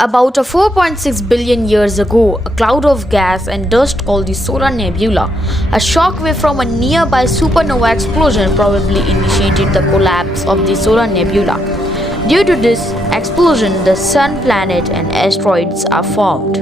About a 4.6 billion years ago, a cloud of gas and dust called the solar nebula, a shock wave from a nearby supernova explosion probably initiated the collapse of the solar nebula. Due to this explosion, the sun, planet, and asteroids are formed.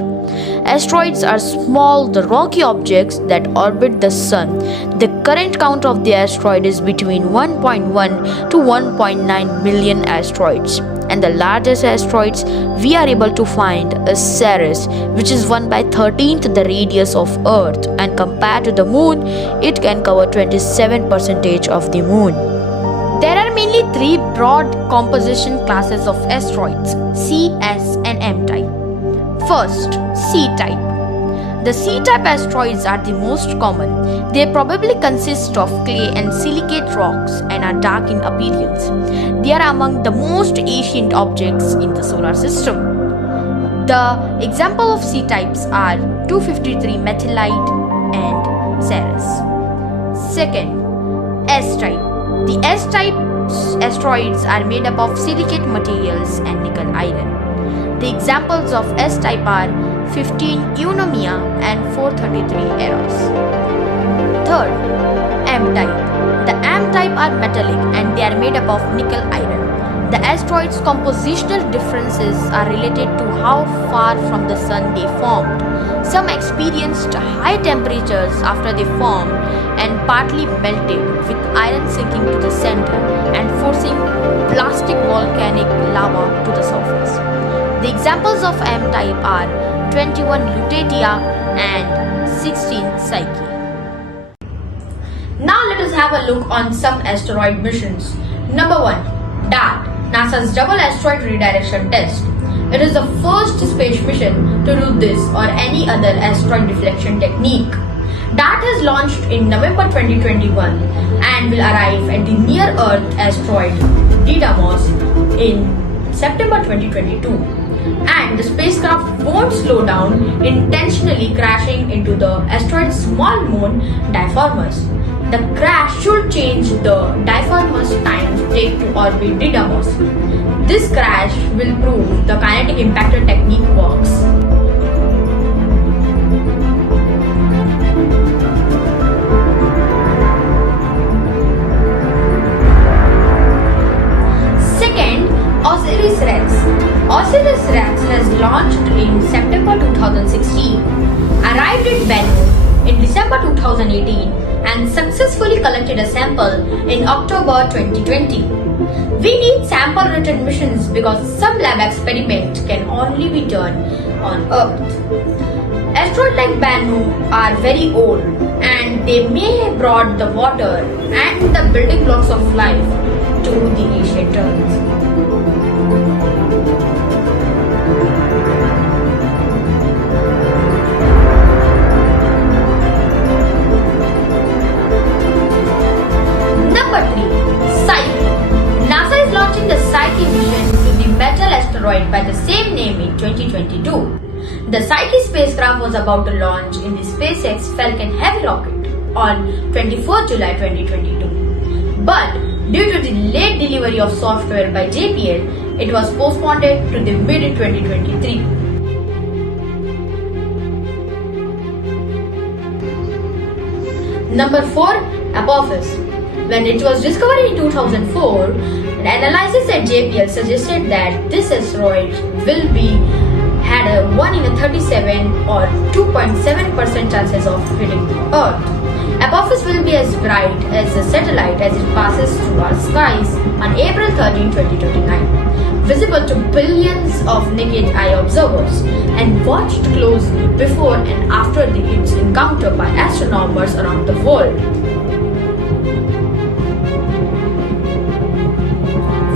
Asteroids are small, the rocky objects that orbit the sun. The current count of the asteroid is between 1.1 to 1.9 million asteroids. And the largest asteroids we are able to find is Ceres, which is 1/13th the radius of Earth, and compared to the Moon, it can cover 27% of the Moon. There are mainly three broad composition classes of asteroids: C, S, and M type. First, C-type. The C-type asteroids are the most common. They probably consist of clay and silicate rocks and are dark in appearance. They are among the most ancient objects in the solar system. The example of C-types are 253 Metellite and Ceres. Second, S-type. The S-type asteroids are made up of silicate materials and nickel iron. The examples of S-type are 15 Eunomia and 433 Eros. Third, M-type. The M-type are metallic and they are made up of nickel iron. The asteroids' compositional differences are related to how far from the sun they formed. Some experienced high temperatures after they formed and partly melted, with iron sinking to the center and forcing plastic volcanic lava to the surface. The examples of M-type are 21 Lutetia and 16 Psyche. Now let us have a look on some asteroid missions. Number 1. DART, NASA's Double Asteroid Redirection Test. It is the first space mission to do this or any other asteroid deflection technique. DART has launched in November 2021 and will arrive at the near-Earth asteroid Didymos in September 2022. And the spacecraft won't slow down, intentionally crashing into the asteroid's small moon Diphomus. The crash should change the Diphomus time take to orbit Didymos. This crash will prove the kinetic impactor technique works. Second, Osiris-Rex. Osiris-Rex has launched in September 2016, arrived in Bennu in December 2018 and successfully collected a sample in October 2020. We need sample-return missions because some lab experiments can only be done on Earth. Asteroids like Bennu are very old and they may have brought the water and the building blocks of life to the ancient Earth. Number 3. Psyche. NASA is launching the Psyche mission to the metal asteroid by the same name in 2022. The Psyche spacecraft was about to launch in the SpaceX Falcon Heavy rocket on 24 July 2022. But due to the late delivery of software by JPL, it was postponed to the mid-2023. Number 4. Apophis. When it was discovered in 2004, analysis at JPL suggested that this asteroid had a 1 in a 37 or 2.7% chances of hitting Earth. Apophis will be as bright as a satellite as it passes through our skies on April 13, 2029, visible to billions of naked eye observers and watched closely before and after its encounter by astronomers around the world.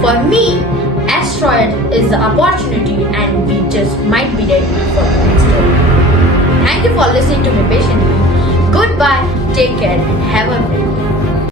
For me, asteroid is the opportunity and we just might be ready for the next one. Thank you for listening to me patiently. Goodbye, take care and have a great day.